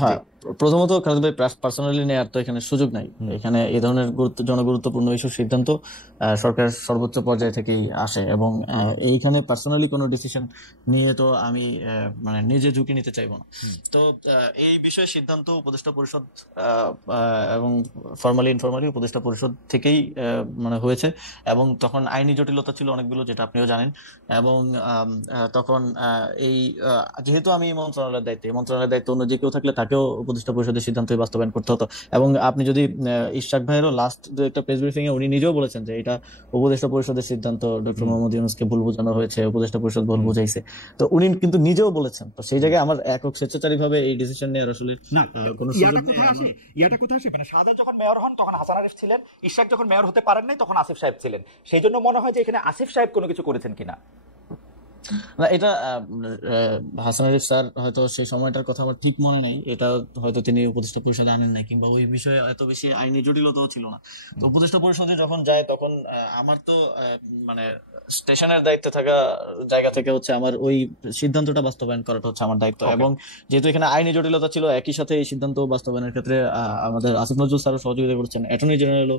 হ্যাঁ, প্রথমত খালেদ ভাই পার্সোনালি নেওয়ার তো এখানে সুযোগ নাই। এখানে এই ধরনের জনগুরুত্বপূর্ণ এইসব সিদ্ধান্ত সরকারের সর্বোচ্চ পর্যায় থেকেই আসে, এবং এইখানে পার্সোনালি কোনো ডিসিশন নিয়ে তো আমি মানে নিজে ঝুঁকি নিতে চাইবো না। তো এই বিষয়ে সিদ্ধান্ত উপদেষ্টা পরিষদ এবং ফর্মালি ইনফর্মালি উপদেষ্টা পরিষদ থেকেই মানে হয়েছে, এবং তখন আইনি জটিলতা ছিল অনেকগুলো, যেটা আপনিও জানেন। এবং তখন এই যেহেতু আমি মন্ত্রণালয়ের দায়িত্ব অন্য যে কেউ থাকলে তাকেও উপদেষ্টা পরিষদের সিদ্ধান্ত বাস্তবায়ন করতে হতো। এবং আপনি যদি ইশরাক ভাইয়েরও লাস্ট একটা প্রেস ব্রিফিং এ উনি নিজেও বলেছেন যে এটা উপদেষ্টা পরিষদের সিদ্ধান্ত, ডক্টর মোহাম্মদ ইউনূসকে ভুল বোঝানো হয়েছে, উপদেষ্টা পরিষদ ভুল বুঝাইছে। তো উনি কিন্তু নিজেও বলেছেন। তো সেই জায়গায় আমার একক স্বেচ্ছাচারী ভাবে এই ডিসিশন নেওয়ার আসলে কোনো সুযোগ নেই। ইয়াটা কোথায় আসে, মানে শাহজাহান যখন মেয়র হন তখন হাসান আরিফ ছিলেন, ইশরাক যখন মেয়র হতে পারেন নাই তখন আসিফ সাহেব ছিলেন। সেই জন্য মনে হয় যে এখানে আসিফ সাহেব কোনো কিছু করেছেন কিনা। না, এটা হাসান আরিফ স্যার হয়তো সেই সময়টার কথা আমার ঠিক মনে নেই, এটা হয়তো তিনি উপদেষ্টা পরিষদে আনেন নাই, কিংবা ওই বিষয়ে এত বেশি আইনি জটিলতাও ছিল না। তো উপদেষ্টা পরিষদে যখন যায় তখন আমার তো মানে স্টেশনের দায়িত্বে থাকা জায়গা থেকে হচ্ছে আমার ওই সিদ্ধান্তটা বাস্তবায়ন করাটা হচ্ছে আমার দায়িত্ব। এবং যেহেতু এখানে আইনি জটিলতা ছিল, একই সাথে এই সিদ্ধান্ত বাস্তবায়নের ক্ষেত্রে আমাদের আসিফ নজরুল স্যারও সহযোগিতা করছেন, অ্যাটর্নি জেনারেলও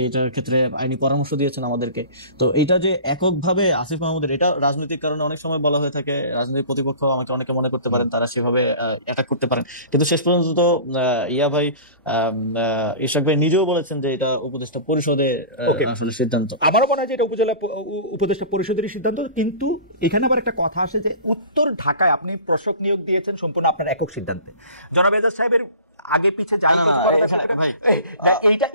এইটার ক্ষেত্রে আইনি পরামর্শ দিয়েছেন আমাদেরকে। তো এটা যে এককভাবে আসিফ মাহমুদের, এটা রাজনৈতিক কারণে অনেক সময় বলা হয়ে থাকে, রাজনৈতিক প্রতিপক্ষ আমাকে অনেকে মনে করতে পারেন তারা সেভাবে অ্যাটাক করতে পারেন, কিন্তু শেষ পর্যন্ত তো ইয়া ভাই ইশরাক ভাই নিজেও বলেছেন যে এটা উপদেষ্টা পরিষদের আসলে সিদ্ধান্ত। আমারও মনে হয় যে এটা উপদেষ্টা পরিষদের সিদ্ধান্ত। কিন্তু এখানে আবার একটা কথা আসে যে উত্তর ঢাকায় আপনি প্রশাসক নিয়োগ দিয়েছেন সম্পূর্ণ আপনার একক সিদ্ধান্তে। জনাব এজাজ সাহেবের আগে পিছে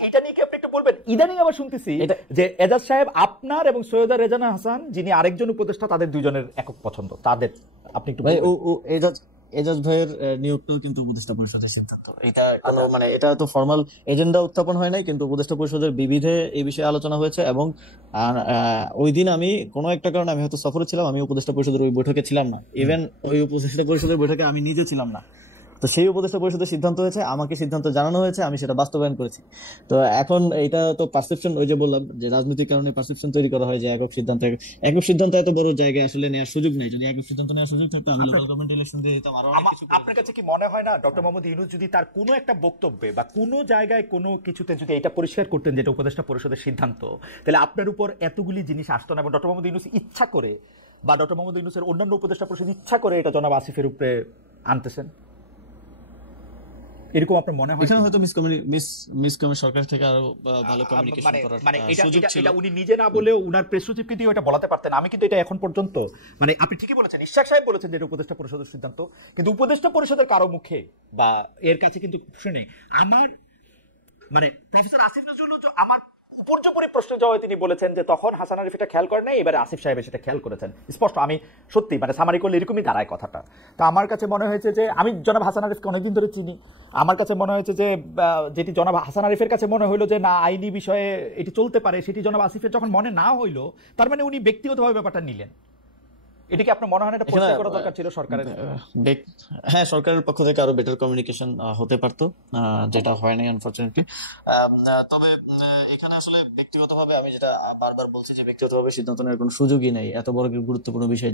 এইটা নিয়ে কি আপনি একটু বলবেন? ইদানিং আবার শুনতেছি যে এজাজ সাহেব আপনার এবং সৈয়দা রেজানা হাসান যিনি আরেকজন উপদেষ্টা, তাদের দুইজনের একক পছন্দ। তাদের আপনি একটু এজাজ ভাইয়ের নিয়োগটাও কিন্তু উপদেষ্টা পরিষদের সিদ্ধান্ত। এটা কোনো মানে এটা তো ফর্মাল এজেন্ডা উত্থাপন হয় নাই, কিন্তু উপদেষ্টা পরিষদের বিবিধে এই বিষয়ে আলোচনা হয়েছে। এবং ওই দিন আমি কোনো একটা কারণে আমি হয়তো সফরে ছিলাম, আমি উপদেষ্টা পরিষদের ওই বৈঠকে ছিলাম না। ইভেন ওই উপদেষ্টা পরিষদের বৈঠকে আমি নিজে ছিলাম না। তো সেই উপদেষ্টা পরিষদের সিদ্ধান্ত হয়েছে, আমাকে সিদ্ধান্ত জানানো হয়েছে, আমি সেটা বাস্তবায়ন করেছি। তো এখন এটা তো পারসেপশন, ওই যে বললাম যে রাজনৈতিক কারণে পারসেপশন তৈরি করা হয় যে একক সিদ্ধান্ত এত বড় জায়গায় আসলে নেওয়ার সুযোগ নেই। যদি একক সিদ্ধান্ত নেওয়ার সুযোগ থাকতো আমি লোকাল গভর্নমেন্ট ইলেকশন দিয়ে দিতাম আরো অনেক কিছু। আপনার কাছে কি মনে হয় না ডক্টর মোহাম্মদ ইউনূস যদি তার কোনো একটা বক্তব্যে বা কোনো জায়গায় কোনো কিছুতে যদি এটা পরিষ্কার করতেন যেটা উপদেষ্টা পরিষদের সিদ্ধান্ত, তাহলে আপনার উপর এতগুলি জিনিস আসতো না? এবং ডক্টর মোহাম্মদ ইউনূস ইচ্ছা করে বা ডক্টর মোহাম্মদ ইউনূসের অন্যান্য উপদেষ্টা পরিষদ ইচ্ছা করে এটা জনাব আসিফের উপরে আনতেছেন, এরকম আপনার মনে হয়? এখানে হয়তো সরকার থেকে আরো ভালো কমিউনিকেশন করার সুযোগ ছিল। এটা উনি নিজে না বলেও উনার প্রেস সচিবকে দিয়ে এটা বলাতে পারতেন। আমি কিন্তু এটা এখন পর্যন্ত, মানে আপনি ঠিকই বলেছেন, ইশরাক সাহেব বলেছেন যে এটা উপদেষ্টা পরিষদের সিদ্ধান্ত, কিন্তু উপদেষ্টা পরিষদের কারো মুখে বা এর কাছে কিন্তু শুনে আমার মানে প্রফেসর আসিফ নজরুল আমার উপর্যুপরি প্রশ্ন জবাবে তিনি বলেছেন যে তখন হাসান আরিফ এটা খেয়াল করে নাই, এবারে আসিফ সাহেব সেটা খেয়াল করেছেন। স্পষ্ট, আমি সত্যি মানে সামারি করলে এরকমই দাঁড়ায় কথাটা। তো আমার কাছে মনে হয়েছে যে আমি জনাব হাসান আরিফকে অনেকদিন ধরে চিনি, আমার কাছে মনে হয়েছে যে যেটি জনাব হাসান আরিফের কাছে মনে হইলো যে না আইনি বিষয়ে এটি চলতে পারে, সেটি জনাব আসিফের যখন মনে না হইলো, তার মানে উনি ব্যক্তিগতভাবে ব্যাপারটা নিলেন। এটা কি আপনার মনে হয় না এটা পরিষ্কার করা দরকার ছিল সরকারের? হ্যাঁ, সরকারের পক্ষ থেকে আরো বেটার কমিউনিকেশন হতে পারতো, যেটা হয় নাই আনফরচুনেটলি। তবে এখানে আসলে ব্যক্তিগতভাবে আমি যেটা বারবার বলছি যে ব্যক্তিগতভাবে সিদ্ধান্ত নেওয়ার কোনো সুযোগই নেই। এত বড় গুরুত্বপূর্ণ বিষয়,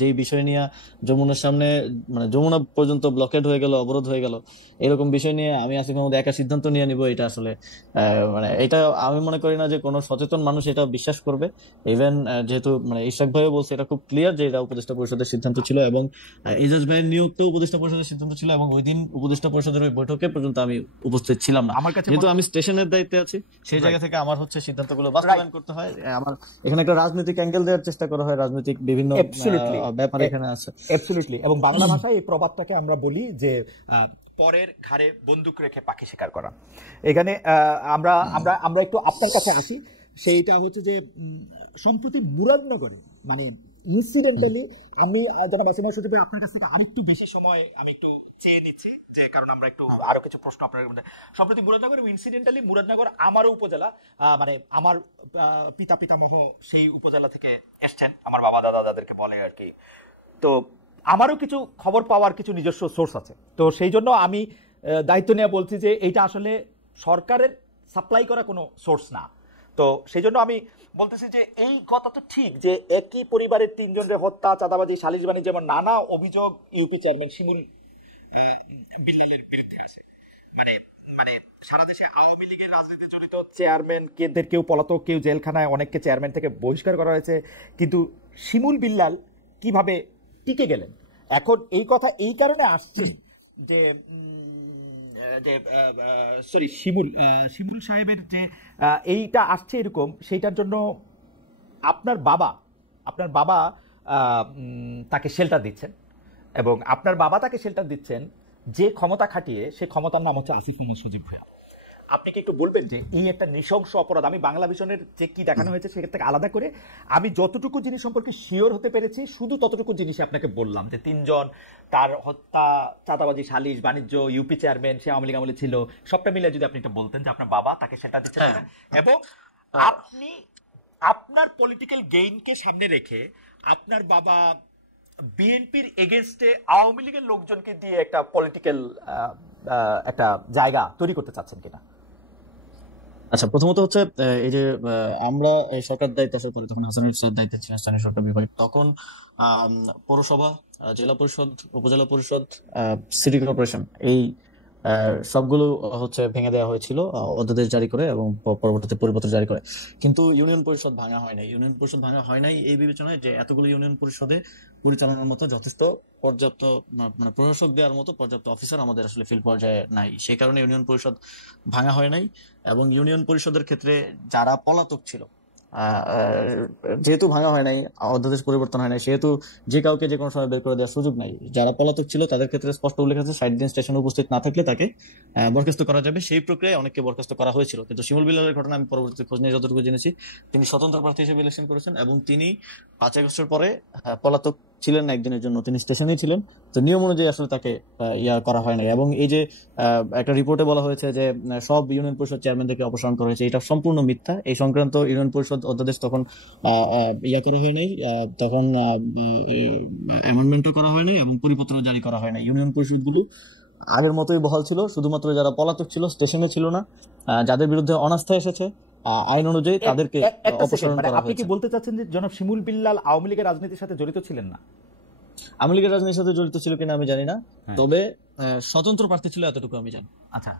যেই বিষয় নিয়ে যমুনার সামনে মানে যমুনা পর্যন্ত ব্লকেড হয়ে গেল, অবরোধ হয়ে গেল, এরকম বিষয় নিয়ে আমি আসিফ মাহমুদ একা সিদ্ধান্ত নিয়ে নিব, এটা আসলে মানে এটা আমি মনে করি না যে কোনো সচেতন মানুষ এটা বিশ্বাস করবে। ইভেন যেহেতু মানে ইশরাক ভাইও বলছে এটা খুব ক্লিয়ার যে এটা উপদেষ্টা পরিষদের সিদ্ধান্ত ছিল, এবং এজাজ ভাইয়ের নিয়োগটাও উপদেষ্টা পরিষদের সিদ্ধান্ত ছিল, এবং ওই দিন উপদেষ্টা পরিষদের ওই বৈঠকে পর্যন্ত আমি উপস্থিত ছিলাম না। যেহেতু আমি স্টেশনের দায়িত্বে আছি, সেই জায়গা থেকে আমার হচ্ছে সিদ্ধান্তগুলো বাস্তবায়ন করতে হয়। আমার এখানে একটা রাজনৈতিক অ্যাঙ্গেল দেওয়ার চেষ্টা করা হয়, রাজনৈতিক বিভিন্ন ব্যাপার এখানে আছে। অ্যাবসলিউটলি। এবং বাংলা ভাষায় এই প্রবাদটাকে আমরা বলি যে পরের ঘাড়ে বন্দুক রেখে পাখি শিকার করা। এখানে আমরা আমরা আমরা একটু আপনার কাছে আসি। সেইটা হচ্ছে যে সম্প্রতি মুরাদনগরে মানে ইনসিডেন্টালি আমি জনাব আসিফ মাহমুদ সচিব আপনার কাছ থেকে আরেকটু বেশি সময় আমি একটু চেয়ে নিচ্ছি, যে কারণ আমরা একটু আরো কিছু প্রশ্ন আপনার মধ্যে। সম্প্রতি মুরাদনগর ইনসিডেন্টালি মুরাদনগর আমারও উপজেলা, মানে আমার পিতামহ সেই উপজেলা থেকে এসছেন, আমার বাবা দাদা যাদেরকে বলে আর কি। তো আমারও কিছু খবর পাওয়ার কিছু নিজস্ব সোর্স আছে, তো সেই জন্য আমি দায়িত্ব নিয়ে বলছি যে এইটা আসলে সরকারের সাপ্লাই করা কোনো সোর্স না। তো সেই জন্য আমি বলতেছি যে এই কথা তো ঠিক যে একই পরিবারের তিনজনের হত্যা, চাঁদাবাজি, সালিশবাণী, যেমন নানা অভিযোগ ইউপি চেয়ারম্যান শিমুল বিল্লালের বিরুদ্ধে আসে। মানে মানে সারা দেশে আওয়ামী লীগের রাজনীতিতে জড়িত চেয়ারম্যান কেউ পলাতক, কেউ জেলখানায়, অনেককে চেয়ারম্যান থেকে বহিষ্কার করা হয়েছে, কিন্তু শিমুল বিল্লাল কিভাবে টিকে গেলেন? এখন এই কথা এই কারণে আসছে যে সরি শিমুল সাহেবের যে এইটা আসছে এরকম, সেইটার জন্য আপনার বাবা তাকে শেল্টার দিচ্ছেন, এবং আপনার বাবা তাকে শেল্টার দিচ্ছেন যে ক্ষমতা খাটিয়ে, সে ক্ষমতার নাম হচ্ছে আসিফ মোহাম্মদ সজীব ভুঁইয়া। আপনি কি একটু বলবেন যে এই একটা নৃশংস অপরাধ, আমি বাংলা ভিশনের যে কি দেখানো হয়েছে সেখান থেকে আলাদা করে আমি যতটুকু জিনিস সম্পর্কে শিওর হতে পেরেছি শুধু ততটুকু জিনিসই আপনাকে বললাম, যে 3 জন, তার হত্যা, চাঁদাবাজি, সালিশ, বাণিজ্য, ইউপি চেয়ারম্যান, সে আওয়ামী লীগ আমলে ছিল, সবটা মিলে যদি আপনি একটু বলতেন যে আপনার বাবা তাকে সেটা দিচ্ছে, এবং আপনি আপনার পলিটিক্যাল গেইনকে সামনে রেখে আপনার বাবা বিএনপির এগেইনস্টে আওয়ামী লীগের লোকজনকে দিয়ে একটা পলিটিক্যাল একটা জায়গা তৈরি করতে চাচ্ছেন কিনা? আচ্ছা, প্রথমত হচ্ছে এই যে আমরা এই সরকার দায়িত্ব আসার পরে, তখন হাসানুল সাহেব দায়িত্বে ছিলেন স্থানীয় সরকার বিভাগে, তখন পৌরসভা, জেলা পরিষদ, উপজেলা পরিষদ, সিটি কর্পোরেশন, এই সবগুলো হচ্ছে ভেঙে দেওয়া হয়েছিল অধ্যাদেশ জারি করে এবং পরবর্তীতে পরিপত্র জারি করে। কিন্তু ইউনিয়ন পরিষদ ভাঙা হয় নাই। ইউনিয়ন পরিষদ ভাঙা হয় নাই এই বিবেচনায় যে এতগুলো ইউনিয়ন পরিষদে পরিচালনার মতো যথেষ্ট পর্যাপ্ত, মানে প্রশাসক দেওয়ার মতো পর্যাপ্ত অফিসার আমাদের আসলে ফিল্ড পর্যায়ে নাই। সেই কারণে ইউনিয়ন পরিষদ ভাঙা হয় নাই। এবং ইউনিয়ন পরিষদের ক্ষেত্রে যারা পলাতক ছিল, যেহেতু ভাঙা হয় নাই, অধ্যাদেশ পরিবর্তন হয় নাই, সেহেতু যে কাউকে যে কোনো সময় বের করে দেওয়ার সুযোগ নাই। যারা পলাতক ছিল তাদের ক্ষেত্রে স্পষ্ট উল্লেখ আছে 60 দিন স্টেশনে উপস্থিত না থাকলে তাকে বরখাস্ত করা যাবে। সেই প্রক্রিয়ায় অনেককে বরখাস্ত করা হয়েছিল। কিন্তু শিমুল বিল্লালের ঘটনা আমি পরবর্তীতে খোঁজ নিয়ে যতটুকু জেনেছি, তিনি স্বতন্ত্র প্রার্থী হিসেবে ইলেকশন করেছেন এবং তিনি 5 আগস্টের পরে পলাতক ছিলেন না একদিনের জন্য, তিনি স্টেশনেই ছিলেন। তো নিয়ম অনুযায়ী আসলে তাকে করা হয় নাই। এবং এই যে একটা রিপোর্টে বলা হয়েছে যে সব ইউনিয়ন পরিষদ চেয়ারম্যানদেরকে অপসারণ করা হয়েছে, এটা সম্পূর্ণ মিথ্যা। এই সংক্রান্ত ইউনিয়ন পরিষদ অধ্যাদেশ তখন করা হয়নি, তখন অ্যামেন্ডমেন্টও করা হয়নি এবং পরিপত্র জারি করা হয়নি। ইউনিয়ন পরিষদগুলো আগের মতোই বহাল ছিল, শুধুমাত্র যারা পলাতক ছিল, স্টেশনে ছিল না, যাদের বিরুদ্ধে অনাস্থা এসেছে, আইন অনুযায়ী তাদেরকে অপসারণ করা হয়েছে। আপনি কি বলতে চাচ্ছেন যে জনাব শিমুল বিল্লাল আওয়ামী লীগের রাজনীতির সাথে জড়িত ছিলেন না? আওয়ামী লীগের রাজনীতির সাথে জড়িত ছিল কিনা আমি জানি না, তবে স্বতন্ত্র প্রার্থী ছিল এতটুকু আমি জানি। আচ্ছা,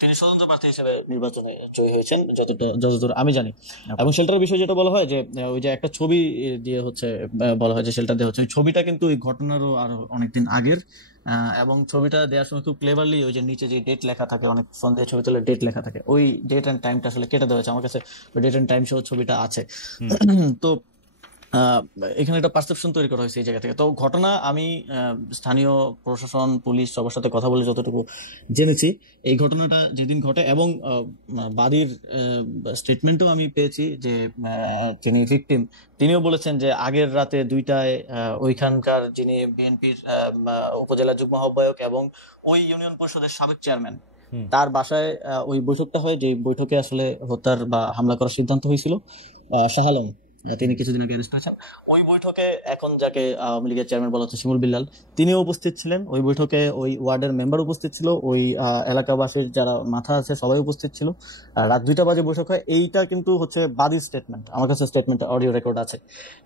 তিনি স্বতন্ত্র প্রার্থী হিসেবে নির্বাচনে জয়ী হয়েছেন যতদূর আমি জানি। এবং শেল্টার বিষয় যেটা বলা হয় যে ওই যে একটা ছবি দিয়ে হচ্ছে বলা হয় যে শেল্টার দেওয়া হচ্ছে, ওই ছবিটা কিন্তু ওই ঘটনারও আরো অনেকদিন আগের। এবং ছবিটা দেওয়ার সময় খুব ক্লেভারলি ওই যে নিচে যে ডেট লেখা থাকে, অনেক ফোন দিয়ে ছবি তুলে ডেট লেখা থাকে, ওই ডেট এন্ড টাইমটা আসলে কেটে দেওয়া হয়েছে। আমার কাছে ওই ডেট এন্ড টাইম সহ ছবিটা আছে। তো এখানে একটা পারসেপশন তৈরি করা হয়েছে এই জায়গা থেকে। তো ঘটনা আমি স্থানীয় প্রশাসন, পুলিশ সবার সাথে কথা বলে যতটুকু জেনেছি, এই ঘটনাটা যেদিন ঘটে এবং বাদীর স্টেটমেন্টও আমি পেয়েছি যে তিনি ভিকটিম, তিনিও বলেছেন যে আগের রাতে 2টায় ওইখানকার যিনি বিএনপির উপজেলা যুগ্ম আহ্বায়ক এবং ওই ইউনিয়ন পরিষদের সাবেক চেয়ারম্যান, তার বাসায় ওই বৈঠকটা হয়, যে বৈঠকে আসলে হত্যার বা হামলা করার সিদ্ধান্ত হয়েছিল। শাহ আলম, তিনি কিছুদিন আগে অ্যারেস্ট হয়েছেন। ওই বৈঠকে এখন যাকে আওয়ামী লীগের চেয়ারম্যান বলা হচ্ছে শিমুল বিল্লাল, তিনিও উপস্থিত ছিলেন ওই বৈঠকে। ওই ওয়ার্ডের মেম্বার উপস্থিত ছিল, ওই এলাকাবাসীর যারা মাথা আছে সবাই উপস্থিত ছিল। রাত 2টা বাজে বৈঠক হয়। এইটা কিন্তু হচ্ছে বাদীর স্টেটমেন্ট, আমার কাছে স্টেটমেন্ট অডিও রেকর্ড আছে।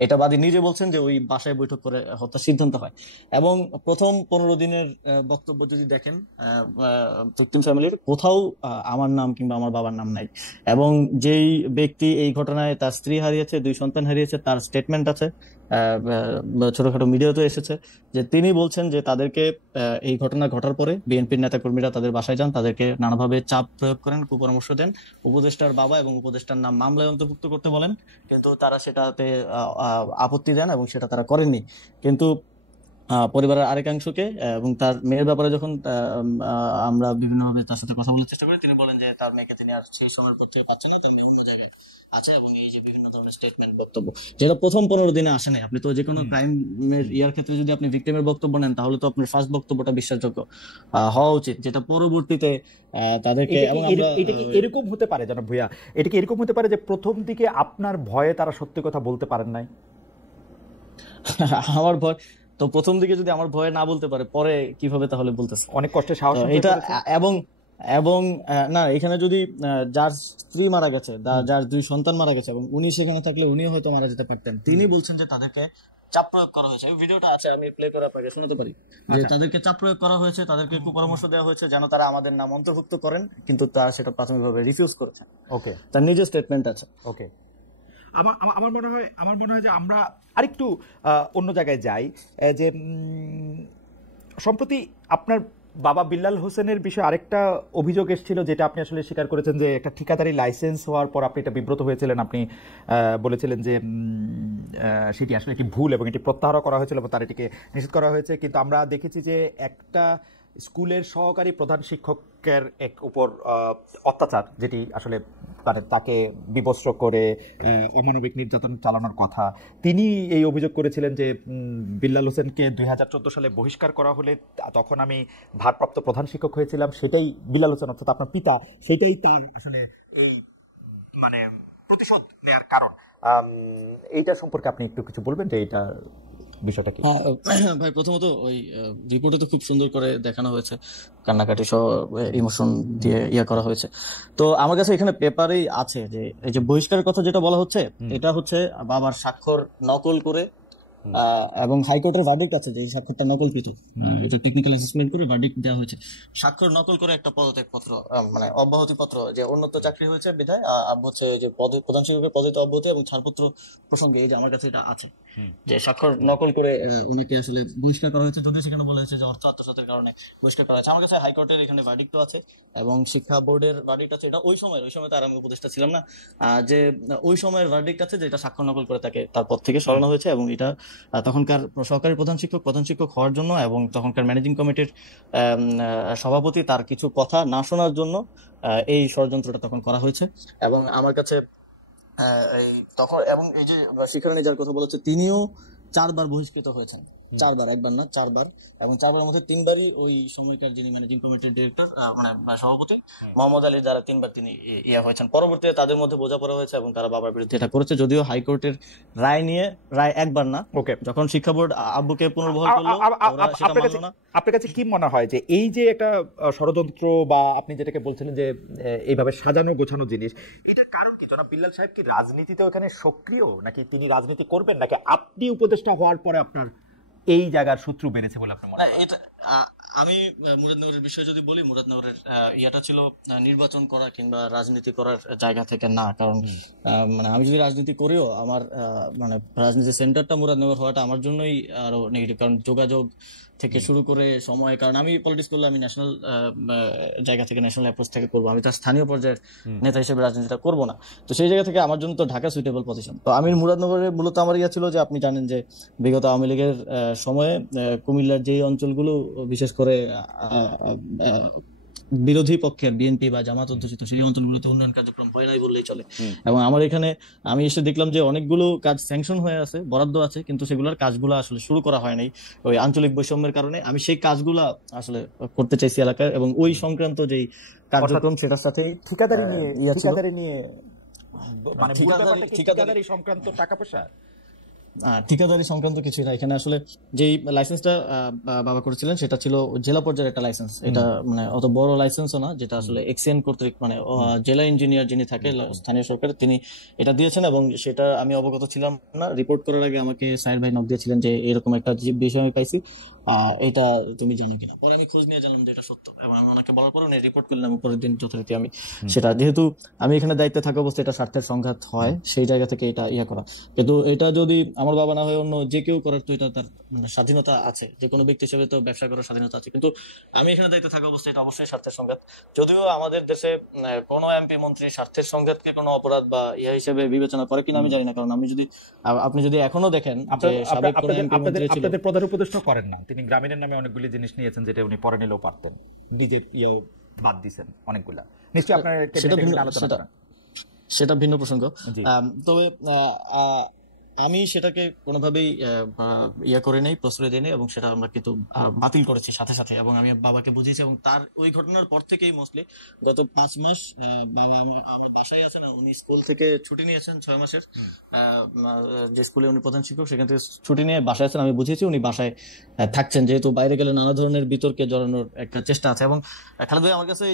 এটা বাদী নিজে বলছেন যে ওই বাসায় বৈঠক করে হত্যার সিদ্ধান্ত হয়। এবং প্রথম 15 দিনের বক্তব্য যদি দেখেন, ভিকটিম ফ্যামিলির কোথাও আমার নাম কিংবা আমার বাবার নাম নাই। এবং যেই ব্যক্তি এই ঘটনায় তার স্ত্রী হারিয়েছে, 2 সন্তান হারিয়েছে, তার স্টেটমেন্ট আছে, ছোটখাটো মিডিয়াতে এসেছে, যে তিনি বলছেন যে তাদেরকে এই ঘটনা ঘটার পরে বিএনপির নেতাকর্মীরা তাদের বাসায় যান, তাদেরকে নানাভাবে চাপ প্রয়োগ করেন, কুপরামর্শ দেন, উপদেষ্টার বাবা এবং উপদেষ্টার নাম মামলায় অন্তর্ভুক্ত করতে বলেন, কিন্তু তারা সেটাতে আপত্তি দেন এবং সেটা তারা করেননি। কিন্তু পরিবারের আরেকাংশকে এবং তার মেয়ের ব্যাপারে যখন আমরা বিভিন্নভাবে তার সাথে কথা বলার চেষ্টা করি, তিনি বলেন যে তার মেয়েকে তিনি আর সেই সময়ের পর থেকে পাচ্ছে না, তার মেয়ে অন্য জায়গায় আছে। এবং এই যে বিভিন্ন ধরনের স্টেটমেন্ট, বক্তব্য, যেটা প্রথম 15 দিনে আসে নাই। আপনি তো যে কোনো ক্রাইমের ক্ষেত্রে যদি আপনি ভিকটিমের বক্তব্য নেন, তাহলে তো আপনার ফার্স্ট বক্তব্যটা বিশ্বাসযোগ্য হওয়া উচিত, যেটা পরবর্তীতে তাদেরকে। এবং এটা কি এরকম হতে পারে জনাব ভুঁইয়া, এটা কি এরকম হতে পারে যে প্রথম দিকে আপনার ভয়ে তারা সত্যি কথা বলতে পারেন নাই? আমার ভয় তো প্রথম দিকে যদি আমার ভয়ে না বলতে পারে, পরে কিভাবে তাহলে বলতেছে? অনেক কষ্টে সাহস এটা। এবং এবং না, এখানে যদি যার স্ত্রী মারা গেছে, যার 2 সন্তান মারা গেছে এবং উনি সেখানে থাকলে উনিও হয়তো মারা যেতে পারতেন। তিনি বলছেন যে তাদেরকে চাপ প্রয়োগ করা হয়েছে। ভিডিওটা আছে, আমি প্লে করে আপনাকে শোনাতে পারি যে তাদেরকে চাপ প্রয়োগ করা হয়েছে, তাদেরকে পরামর্শ দেওয়া হয়েছে যেন তারা আমাদের নাম অন্তর্ভুক্ত করেন, কিন্তু তারা সেটা প্রাথমিকভাবে রিফিউজ করেছে। ওকে, তার নিজের স্টেটমেন্ট আছে। ওকে, আমার মনে হয় যে আমরা আরেকটু অন্য জায়গায় যাই। যে সম্প্রতি আপনার বাবা বিল্লাল হোসেনের বিষয়ে আরেকটা অভিযোগ এসেছিল, যেটা আপনি আসলে স্বীকার করেছেন, যে একটা ঠিকাদারি লাইসেন্স হওয়ার পর আপনি এটা বিব্রত হয়েছিলেন। আপনি বলেছিলেন যে সেটি আসলে একটি ভুল এবং এটি প্রত্যাহার করা হয়েছিল এবং তার এটিকে নিষেধ করা হয়েছে। কিন্তু আমরা দেখেছি যে একটা স্কুলের সহকারী প্রধান শিক্ষকের এক উপর অত্যাচার, যেটি আসলে তাকে বিবস্ত্র করে অমানবিক নির্যাতন চালানোর কথা, তিনি এই অভিযোগ করেছিলেন যে বিল্লাল হোসেনকে 2014 সালে বহিষ্কার করা হলে তখন আমি ভারপ্রাপ্ত প্রধান শিক্ষক হয়েছিলাম, সেটাই বিল্লাল হোসেন অর্থাৎ আপনার পিতা, সেটাই তার আসলে এই মানে প্রতিশোধ নেয়ার কারণ। এইটা সম্পর্কে আপনি একটু কিছু বলবেন যে এটা বিষয়টা কি? ভাই, প্রথমত ওই রিপোর্টে তো খুব সুন্দর করে দেখানো হয়েছে, কান্নাকাটি সহ ইমোশন দিয়ে করা হয়েছে। তো আমার কাছে এখানে পেপারেই আছে যে এই যে বহিষ্কারের কথা যেটা বলা হচ্ছে, এটা হচ্ছে বাবার স্বাক্ষর নকল করে, এবং হাইকোর্টের ভার্ডিক্ট আছে যে স্বাক্ষরটা নকলকৃত, এটা টেকনিক্যাল অ্যাসেসমেন্ট করে ভার্ডিক্ট দেওয়া হয়েছে। স্বাক্ষর নকল করে একটা পদত্যাগ পত্র, মানে অব্যাহতি পত্র, যে উন্নত চাকরি হয়েছে বিধায় হচ্ছে যে প্রধান শিক্ষকের পদে অব্যাহতি এবং ছাড়পত্র প্রসঙ্গে এই যে আমার কাছে এটা আছে, যে স্বাক্ষর নকল করে উনাকে আসলে বহিষ্কার করা হয়েছে, যদি সেখানে বলা হয়েছে যে অর্থ আত্মসাতের কারণে বহিষ্কার করা হয়েছে। আমার কাছে হাইকোর্টের এখানে ভার্ডিক্ট আছে এবং শিক্ষা বোর্ডের ভার্ডিক্ট আছে। এটা ওই সময় তো আর আমি উপদেষ্টা ছিলাম না, যে ওই সময়ের ভার্ডিক্ট আছে যে এটা স্বাক্ষর নকল করে তাকে তার পদ থেকে সরানো হয়েছে, এবং এটা তখনকার সহকারী প্রধান শিক্ষক হওয়ার জন্য এবং তখনকার ম্যানেজিং কমিটির সভাপতি তার কিছু কথা না শোনার জন্য এই ষড়যন্ত্রটা তখন করা হয়েছে। এবং আমার কাছে এই তখন, এবং এই যে শিক্ষারানী যার কথা বলেছে, তিনিও 4 বার বহিষ্কৃত হয়েছেন, 4 বার, একবার না 4 বার, এবং 4 বারের মধ্যে 3 বারই ওই সময়কার যিনি ম্যানেজিং কমিটির ডিরেক্টর মানে সভাপতি মোহাম্মদ আলীর দ্বারা 3 বার তিনি হয়েছেন। পরবর্তীতে তাদের মধ্যে বোঝাপড়া হয়েছে এবং তারা বাবার বিরুদ্ধে এটা করেছে, যদিও হাইকোর্টের রায় একবার না, যখন শিক্ষা বোর্ড আব্বুকে পুনর্বহাল করলো সেটা মানলো না। আপনার কাছে কি মনে হয় যে এই যে একটা ষড়যন্ত্র বা আপনি যেটাকে বলছিলেন যে এইভাবে সাজানো গোছানো জিনিস, এটার কারণ কি? জনাব বিল্লাল সাহেব কি রাজনীতিতে ওখানে সক্রিয়, নাকি তিনি রাজনীতি করবেন, নাকি আপনি উপদেষ্টা হওয়ার পরে আপনার এই জায়গার শত্রু বেড়েছে বলে আপনার মনে হয়? এটা আমি মুরাদনগরের বিষয়ে যদি বলি, মুরাদনগরের ইয়াটা ছিল নির্বাচন করা কিংবা রাজনীতি করার জায়গা থেকে না, কারণ মানে আমি যদি রাজনীতি করিও আমার মানে রাজনীতির সেন্টারটা মুরাদনগর হওয়াটা আমার জন্যই আরো নেগেটিভ, কারণ যোগাযোগ থেকে শুরু করে সময়, কারণ আমি পলিটিক্স করলে আমি ন্যাশনাল জায়গা থেকে, ন্যাশনাল অ্যাপ্রোচ থেকে করবো, আমি তার স্থানীয় পর্যায়ের নেতা হিসেবে রাজনীতিটা করবো না। তো সেই জায়গা থেকে আমার জন্য তো ঢাকা সুইটেবল পজিশন। তো আমি মুরাদনগরে মূলত আমার ইয়া ছিল যে, আপনি জানেন যে বিগত আওয়ামী লীগের সময়ে কুমিল্লার যেই অঞ্চলগুলো বিশেষ করে বিরোধী পক্ষের বিএনপি বা জামাত অধ্যুষিত, সেই অঞ্চলগুলোতে উন্নয়ন কার্যক্রম হয় নাই বললেই চলে। এবং আমার এখানে আমি এসে দেখলাম যে অনেকগুলো কাজ স্যাংশন হয়ে আছে, বরাদ্দ আছে, কিন্তু সেগুলোর কাজগুলো আসলে শুরু করা হয় নাই ওই আঞ্চলিক বৈষম্যের কারণে। আমি সেই কাজগুলা আসলে করতে চাইছি এলাকায়, এবং ওই সংক্রান্ত যেই কার্যক্রম সেটার সাথে ঠিকাদারি নিয়ে মানে ঠিকাদারি সংক্রান্ত টাকা পয়সা, ঠিকাদারি সংক্রান্ত কিছু না। এখানে আসলে যেই লাইসেন্সটা বাবা করেছিলেন সেটা ছিল জেলা পর্যায়ের একটা লাইসেন্স, এটা মানে অত বড় লাইসেন্সও না, যেটা আসলে এক্সিএন কর্তৃক মানে জেলা ইঞ্জিনিয়ার যিনি থাকে স্থানীয় সরকার, তিনি এটা দিয়েছেন, এবং সেটা আমি অবগত ছিলাম না। রিপোর্ট করার আগে আমাকে সাইড ভাই নক দিয়েছিলেন যে এরকম একটা বিষয় আমি পাইছি, এটা তুমি জানো কিনা। পরে আমি খোঁজ নিয়ে জানলাম যে এটা সত্য, এবং আমি ওনাকে বলার পর উনি রিপোর্ট করলাম, পরের দিন যথারীতি আমি সেটা, যেহেতু আমি এখানে দায়িত্বে থাকা অবস্থায় এটা স্বার্থের সংঘাত হয়, সেই জায়গা থেকে এটা করা। কিন্তু এটা যদি আমার বাবা না হয় অন্য যে কেউ করার, তো এটা তার মানে স্বাধীনতা আছে, যে কোনো ব্যক্তি হিসেবে তো ব্যবসা করার স্বাধীনতা আছে, কিন্তু আমি এখানে দায়িত্বে থাকা অবস্থায় এটা অবশ্যই স্বার্থের সংঘাত। যদিও আমাদের দেশে কোনো এমপি মন্ত্রী স্বার্থের সংঘাতকে কোনো অপরাধ বা ইয়া হিসেবে বিবেচনা করে কিনা আমি জানি না, কারণ আপনি যদি এখনো দেখেন আপনাদের প্রধান উপদেষ্টা করেন না, তিনি গ্রামীণের নামে অনেকগুলি জিনিস নিয়েছেন যেটা উনি পরে নিলেও পারতেন, নিজে বাদ দিয়েছেন অনেকগুলা, নিশ্চয়ই আপনার সেটা ভিন্ন প্রসঙ্গ। তবে আমি সেটাকে কোনোভাবেই করে নেই, প্রশ্রয় দিই, এবং সেটা আমরা কিন্তু বাতিল করেছি সাথে সাথে, এবং আমি বাবাকে বুঝিয়েছি। এবং তার ওই ঘটনার পর থেকেই মোস্টলি গত 5 মাস বাবা আমার বাসায় আছেন, উনি স্কুল থেকে ছুটি নিয়েছেন 6 মাসের, যে স্কুলে উনি প্রধান শিক্ষক সেখান থেকে ছুটি নিয়ে বাসায় আছেন। আমি বুঝিয়েছি উনি বাসায় থাকছেন, যেহেতু বাইরে গেলে নানা ধরনের বিতর্কে জড়ানোর একটা চেষ্টা আছে। এবং খালেদ ভাই, আমার কাছে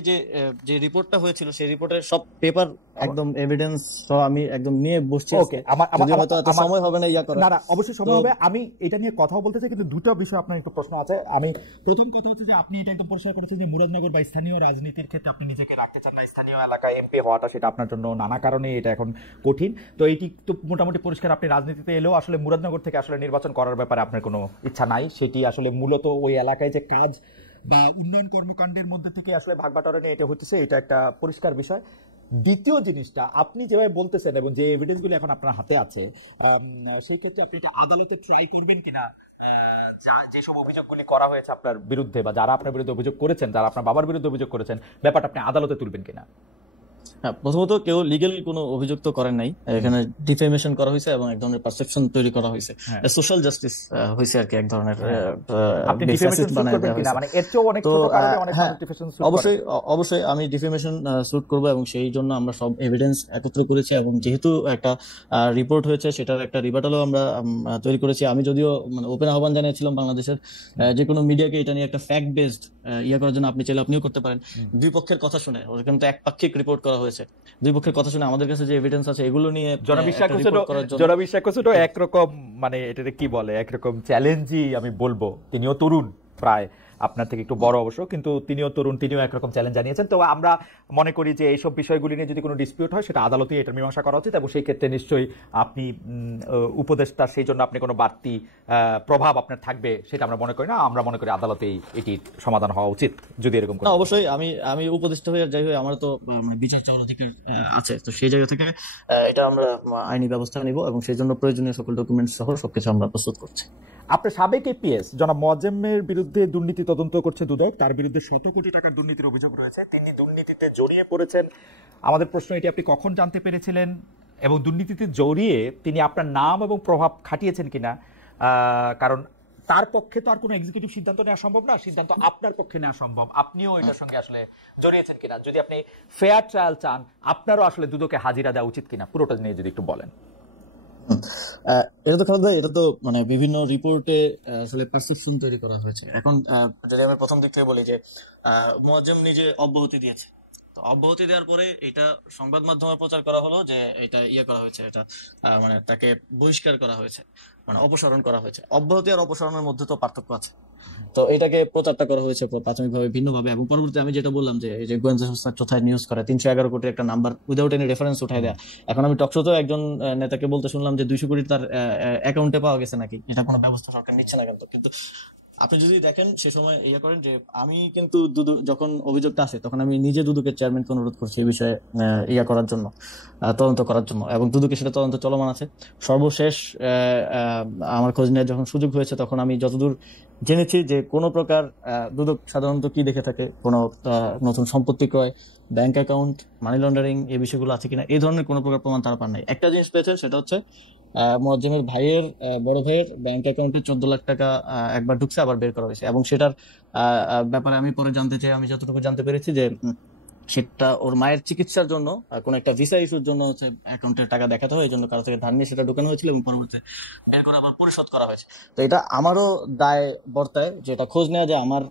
যে রিপোর্টটা হয়েছিল সেই রিপোর্টের সব পেপার একদম এভিডেন্স সহ আমি একদম নিয়ে বসছি, হয়তো সময় সময় হবে না ইয়া করে। না অবশ্যই সময় হবে, আমি এটা নিয়ে কথাও বলতে চাই, কিন্তু দুটো বিষয় আপনার একটু প্রশ্ন আছে। আমি প্রথম কথা হচ্ছে যে আপনি এটা একদম পরিষ্কার করেছেন যে মুরাদনগর বা স্থানীয় রাজনীতির ক্ষেত্রে আপনি নিজেকে রাখতে চান না, স্থানীয় এলাকায় এমপি হওয়াটা সেটা আপনার জন্য নানা কারণে এটা এখন কঠিন। তো এইটি তো মোটামুটি পরিষ্কার, আপনি রাজনীতিতে এলেও আসলে মুরাদনগর থেকে আসলে নির্বাচন করার ব্যাপারে আপনার কোনো ইচ্ছা নাই, সেটি আসলে মূলত ওই এলাকায় যে কাজ বা উন্নয়ন কর্মকাণ্ডের মধ্যে থেকে আসলে ভাগবাটোয়ারা নিয়ে এটা হতেছে, এটা একটা পরিষ্কার বিষয়। দ্বিতীয় জিনিসটা, আপনি যেভাবে বলতেছেন এবং যে এভিডেন্সগুলো এখন আপনার হাতে আছে, সেই ক্ষেত্রে আপনি এটা আদালতে ট্রাই করবেন কিনা, যেসব অভিযোগগুলি করা হয়েছে আপনার বিরুদ্ধে বা যারা আপনার বিরুদ্ধে অভিযোগ করেছেন, যারা আপনার বাবার বিরুদ্ধে অভিযোগ করেছেন, ব্যাপারটা আপনি আদালতে তুলবেন কিনা? হ্যাঁ, প্রথমত কেউ লিগ্যাল কোনো অভিযোগ তো করেন নাই, এখানে ডিফেমেশন করা হয়েছে এবং এক ধরনের পারসেপশন তৈরি করা হয়েছে, সোশ্যাল জাস্টিস হয়েছে আর কি, এক ধরনের আপনি ডিফেমেশন শুট করবেন কিনা, মানে এর চেয়েও অনেক ছোট কারণে অনেক মানুষ ডিফেমেশন শুট করে। অবশ্যই আমি ডিফেমেশন শুট করব এবং সেই জন্য আমরা সব এভিডেন্স একত্র করেছি এবং যেহেতু একটা রিপোর্ট হয়েছে সেটার একটা রিবাটালও আমরা তৈরি করেছি। আমি যদিও মানে ওপেন আহ্বান জানিয়েছিলাম বাংলাদেশের যে কোনো মিডিয়াকে এটা নিয়ে একটা ফ্যাক্ট বেসড ইয়ে করার জন্য, আপনি চাইলে আপনিও করতে পারেন, দুই পক্ষের কথা শুনে, ওখানে তো একপাক্ষিক রিপোর্ট করা হয়েছে, দুই পক্ষের কথা শুনে আমাদের কাছে যে এভিডেন্স আছে এগুলো নিয়ে জনবিশ্বাস একরকম, মানে এটাতে কি বলে, একরকম চ্যালেঞ্জই আমি বলবো। তিনিও তরুণ, প্রায় আপনার থেকে একটু বড় অবশ্য, কিন্তু তিনিও তরুণ, তিনিও একরকম চ্যালেঞ্জ জানিয়েছেন। তো আমরা মনে করি যে এইসব বিষয়গুলি নিয়ে যদি কোনো ডিসপিউট হয় সেটা আদালতেই এটার মীমাংসা করা উচিত, এবং সেই ক্ষেত্রে নিশ্চয়ই আপনি উপদেষ্টা, সেই জন্য আপনি কোনো বাড়তি প্রভাব আপনার থাকবে সেটা আমরা মনে করি না। আমরা মনে করি আদালতেই এটির সমাধান হওয়া উচিত যদি এরকম। না অবশ্যই আমি উপদেষ্টা হয়ে যাই হয়ে আমার তো বিচার চাওয়ার অধিকার আছে, তো সেই জায়গা থেকে এটা আমরা আইনি ব্যবস্থা নিব এবং সেই জন্য প্রয়োজনীয় সকল ডকুমেন্টস সহ সবকিছু আমরা প্রস্তুত করছি। আপনার সাবেক এপিএস জনাব মোয়াজ্জেমের বিরুদ্ধে দুর্নীতি তদন্ত করছে দুদক, তার বিরুদ্ধে ১৭ কোটি টাকার দুর্নীতির অভিযোগ রয়েছে, তিনি দুর্নীতিতে জড়িয়ে পড়েছেন। আমাদের প্রশ্ন, এটি আপনি কখন জানতে পেরেছিলেন এবং দুর্নীতিতে জড়িয়ে তিনি আপনার নাম এবং প্রভাব খাটিয়েছেন কিনা? কারণ তার পক্ষে তো আর কোনো এক্সিকিউটিভ সিদ্ধান্ত নেওয়া সম্ভব না, সিদ্ধান্ত আপনার পক্ষে নেওয়া সম্ভব। আপনিও এটার সঙ্গে আসলে জড়িয়েছেন কিনা, যদি আপনি ফেয়ার ট্রায়াল চান, আপনারও আসলে দুদকে হাজিরা দেওয়া উচিত কিনা, পুরোটা নিয়ে যদি একটু বলেন। এটা তো খালেদ ভাই, এটা তো মানে বিভিন্ন রিপোর্টে আসলে পারসেপশন তৈরি করা হয়েছে। এখন যদি আমি প্রথম দিক থেকে বলি যে মোয়াজ্জেম নিজে অব্যাহতি দিয়েছে, তো অব্যাহতি দেওয়ার পরে এটা সংবাদ মাধ্যমে প্রচার করা হলো যে এটা ইয়ে করা হয়েছে, এটা মানে তাকে বহিষ্কার করা হয়েছে, মানে অপসারণ করা হয়েছে। অব্যাহতি আর অপসারণের মধ্যে তো পার্থক্য আছে, তো এটাকে প্রচারটা করা হয়েছে প্রাথমিকভাবে ভিন্নভাবে, এবং পরবর্তীতে আমি যেটা বললাম যে এই যে গোয়েন্দা সংস্থা চোথায় নিউজ করে ৩১১ কোটির একটা নাম্বার উইদাউট এনি রেফারেন্স উঠাই দেয়া। এখন আমি টকশোতেও একজন নেতাকে বলতে শুনলাম যে ২০০ কোটি তার অ্যাকাউন্টে পাওয়া গেছে নাকি, এটা কোনো ব্যবস্থা সরকার নিচ্ছে না। কিন্তু আপনি যদি দেখেন সে সময় ইয়ে করেন যে আমি কিন্তু যখন অভিযোগটা আসে তখন আমি নিজে দুদকের চেয়ারম্যানকে অনুরোধ করছি এই বিষয়ে ইয়া করার জন্য, তদন্ত করার জন্য, এবং দুদকে সেটা তদন্ত চলমান আছে। সর্বশেষ আমার খোঁজ নেওয়ার যখন সুযোগ হয়েছে তখন আমি যতদূর জেনেছি যে কোনো প্রকার দুদক সাধারণত কি দেখে থাকে, কোনো নতুন সম্পত্তি ক্রয়, ব্যাংক অ্যাকাউন্ট, মানি লন্ডারিং, এই বিষয়গুলো আছে কিনা, এই ধরনের কোনো প্রকার প্রমাণ তারা পান নাই। একটা জিনিস পেয়েছেন, সেটা হচ্ছে মোয়াজ্জেমের ভাইয়ের বড় ভাইয়ের ব্যাংক অ্যাকাউন্টে ১৪ লাখ টাকা একবার ঢুকছে, আবার বের করা হয়েছে, এবং সেটার ব্যাপারে আমি পরে জানতে চাই, আমি যতটুকু জানতে পেরেছি যে সেটা ওর মায়ের চিকিৎসার জন্য কোন একটা ভিসা ইস্যুর জন্য হচ্ছে অ্যাকাউন্টের টাকা দেখাতে হয়, এই জন্য কারো থেকে ধার নিয়ে সেটা ঢোকানো হয়েছিল এবং পরবর্তীতে বের করে আবার পরিশোধ করা হয়েছে। তো এটা আমারও দায় বর্তায় যে এটা খোঁজ নেওয়া, যে আমার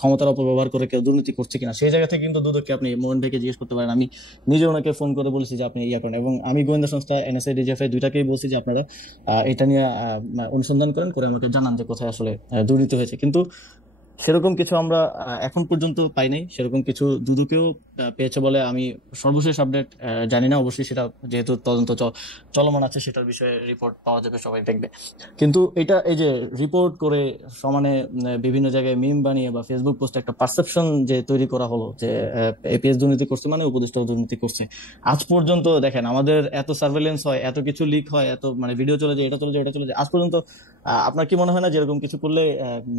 ক্ষমতার অপব্যবহার করে কেউ দুর্নীতি করছে কিনা। সেই জায়গা থেকে কিন্তু দুদককে আপনি মোহন ভাইকে জিজ্ঞেস করতে পারেন, আমি নিজে ওনাকে ফোন করে বলেছি যে আপনি ইয়া করেন, এবং আমি গোয়েন্দা সংস্থা এনএসআই ডিজিএফআই দুইটাকেই বলছি যে আপনারা এটা নিয়ে অনুসন্ধান করেন, করে আমাকে জানান যে কোথায় আসলে দুর্নীতি হয়েছে। কিন্তু সেরকম কিছু আমরা এখন পর্যন্ত পাই নাই, সেরকম কিছু দুদকেও পেয়েছে বলে আমি সর্বশেষ আপডেট জানি না। অবশ্যই সেটা যেহেতু তদন্ত চলমান আছে, সেটার বিষয়ে রিপোর্ট পাওয়া যাবে, সবাই দেখবে। কিন্তু এটা এই যে রিপোর্ট করে সমানে বিভিন্ন জায়গায় মিম বানিয়ে বা ফেসবুক পোস্টে একটা পারসেপশন যে তৈরি করা হলো যে এপিএস দুর্নীতি করছে মানে উপদেষ্টাও দুর্নীতি করছে। আজ পর্যন্ত দেখেন আমাদের এত সার্ভেলেন্স হয়, এত কিছু লিক হয়, এত মানে ভিডিও চলে যায়, এটা চলে যায়, ওটা চলে যায়, আজ পর্যন্ত আপনার কি মনে হয় না যেরকম কিছু করলে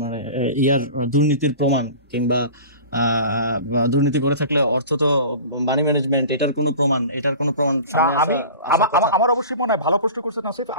মানে ইয়ার দুর্নীতির প্রমাণ কিংবা দুর্নীতি করে থাকলে অর্থ তো মানি ম্যানেজমেন্ট, এটার কোনো প্রমাণ সামনে আসা? আমার অবশ্যই মনে হয় ভালো প্রশ্ন করছেন আসিফ।